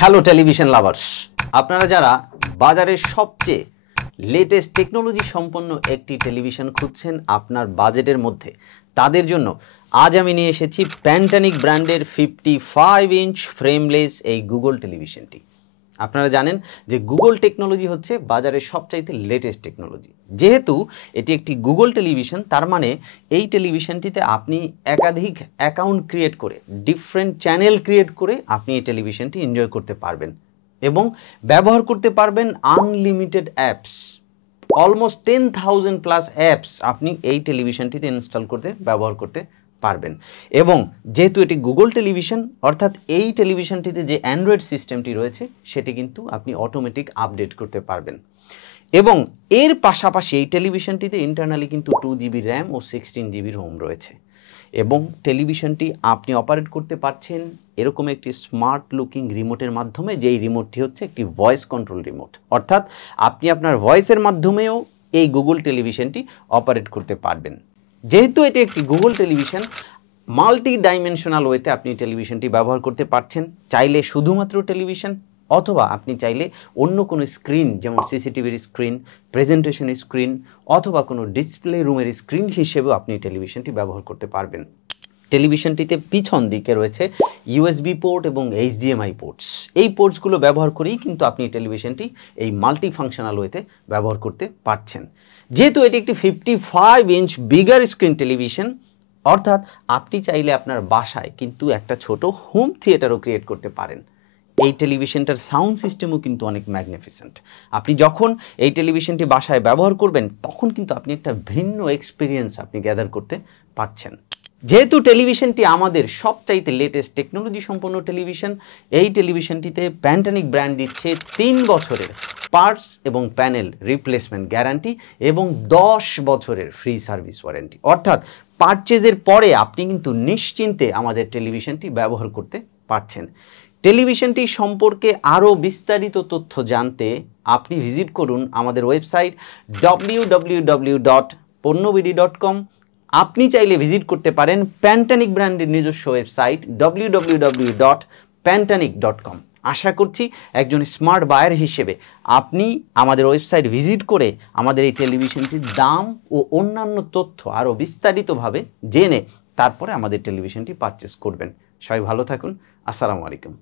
Hello television lovers, আপনারা যারা বাজারের সবচেয়ে লেটেস্ট টেকনোলজি সম্পন্ন একটি টেলিভিশন খুঁজছেন আপনার বাজেটের মধ্যে, তাদের জন্য আজ আমি নিয়ে এসেছি প্যান্টানিক ব্র্যান্ডের 55 ইঞ্চ ফ্রেমলেস এই গুগল টেলিভিশনটি। আপনারা জানেন যে গুগল টেকনোলজি হচ্ছে বাজারের সবচাইতে লেটেস্ট টেকনোলজি। যেহেতু এটি একটি গুগল টেলিভিশন, তার মানে এই টেলিভিশনটিতে আপনি একাধিক অ্যাকাউন্ট ক্রিয়েট করে, ডিফারেন্ট চ্যানেল ক্রিয়েট করে আপনি এই টেলিভিশনটি এনজয় করতে পারবেন এবং ব্যবহার করতে পারবেন unlimited apps. Almost 10,000 plus apps আপনি এই টেলিভিশনটিতে ইনস্টল করতে ব্যবহার করতে পারবেন। এবং যেহেতু এটি গুগল টেলিভিশন, অর্থাৎ এই টেলিভিশনটিতে যে অ্যান্ড্রয়েড সিস্টেমটি রয়েছে সেটি কিন্তু আপনি অটোমেটিক আপডেট করতে পারবেন। এবং এর পাশাপাশি এই টেলিভিশনটিতে ইন্টারনালি কিন্তু 2GB র্যাম ও 16GB রোম রয়েছে। এবং টেলিভিশনটি আপনি অপারেট করতে পারছেন এরকম একটি স্মার্ট লুকিং রিমোটের মাধ্যমে, যেই রিমোটটি হচ্ছে একটি ভয়েস কন্ট্রোল রিমোট। অর্থাৎ আপনি আপনার ভয়েসের মাধ্যমেও এই গুগল টেলিভিশনটি অপারেট করতে পারবেন। যেহেতু এটি একটি গুগল টেলিভিশন, মাল্টি ডাইমেনশনাল ওয়েতে আপনি টেলিভিশনটি ব্যবহার করতে পারছেন। চাইলে শুধুমাত্র টেলিভিশন, অথবা আপনি চাইলে অন্য কোনো স্ক্রিন, যেমন সিসিটিভির স্ক্রিন, প্রেজেন্টেশনের স্ক্রিন, অথবা কোনো ডিসপ্লে রুমের স্ক্রিন হিসেবেও আপনি টেলিভিশনটি ব্যবহার করতে পারবেন। টেলিভিশনটিতে পিছন দিকে রয়েছে USB পোর্ট এবং HDMI পোর্টস। এই পোর্টসগুলো ব্যবহার করেই কিন্তু আপনি টেলিভিশনটি এই মাল্টি ফাংশনাল ওয়েতে ব্যবহার করতে পারছেন। যেহেতু এটি একটি 55 ইঞ্চ বিগার স্ক্রিন টেলিভিশন, অর্থাৎ আপনি চাইলে আপনার বাসায় কিন্তু একটা ছোট হোম থিয়েটারও ক্রিয়েট করতে পারেন। এই টেলিভিশনটার সাউন্ড সিস্টেমও কিন্তু অনেক ম্যাগনিফিসেন্ট। আপনি যখন এই টেলিভিশনটি বাসায় ব্যবহার করবেন তখন কিন্তু আপনি একটা ভিন্ন এক্সপিরিয়েন্স আপনি গ্যাদার করতে পারছেন। যেহেতু টেলিভিশনটি আমাদের সবচাইতে লেটেস্ট টেকনোলজি সম্পন্ন টেলিভিশন, এই টেলিভিশনটিতে প্যান্টানিক ব্র্যান্ড দিচ্ছে 3 বছরের পার্টস এবং প্যানেল রিপ্লেসমেন্ট গ্যারান্টি এবং 10 বছরের ফ্রি সার্ভিস ওয়ারেন্টি। অর্থাৎ পারচেজের পরে আপনি কিন্তু নিশ্চিন্তে আমাদের টেলিভিশনটি ব্যবহার করতে পারছেন। টেলিভিশনটি সম্পর্কে আরও বিস্তারিত তথ্য জানতে আপনি ভিজিট করুন আমাদের ওয়েবসাইট www.ponnobidi.com। আপনি চাইলে ভিজিট করতে পারেন প্যান্টানিক ব্র্যান্ডের নিজস্ব ওয়েবসাইট www.pantanic.com। আশা করছি একজন স্মার্ট বায়ার হিসেবে আপনি আমাদের ওয়েবসাইট ভিজিট করে আমাদের এই টেলিভিশনটির দাম ও অন্যান্য তথ্য আরও বিস্তারিতভাবে জেনে তারপরে আমাদের টেলিভিশনটি পারচেস করবেন। সবাই ভালো থাকুন। আসসালামু আলাইকুম।